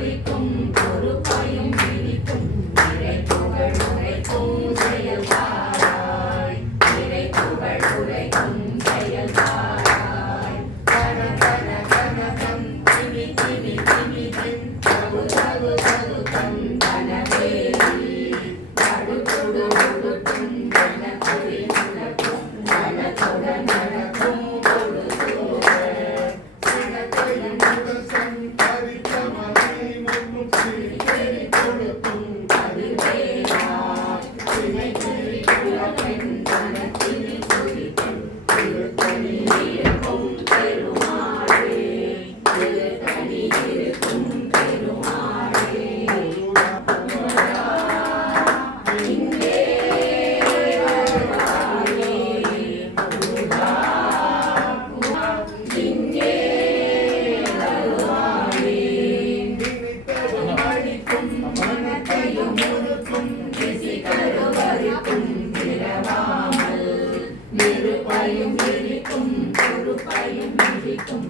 விரிக்கும் பொறுப்பையும் விரிக்கும் நிறை புகழ் உரைக்கும் செயல்தாராய் நிறை புகழ் உரைக்கும் செயல்தாராய் கன கன கன கம் திமி திமி திமி தின் தகு தகு தகு கம் தனவேலி நடுகுடு முடுக்கும் கனகுடி முழக்கும் நலத்துடன் நடக்கும் நெருப்பையும் விரிக்கும் பொறுப்பையும் விரிக்கும்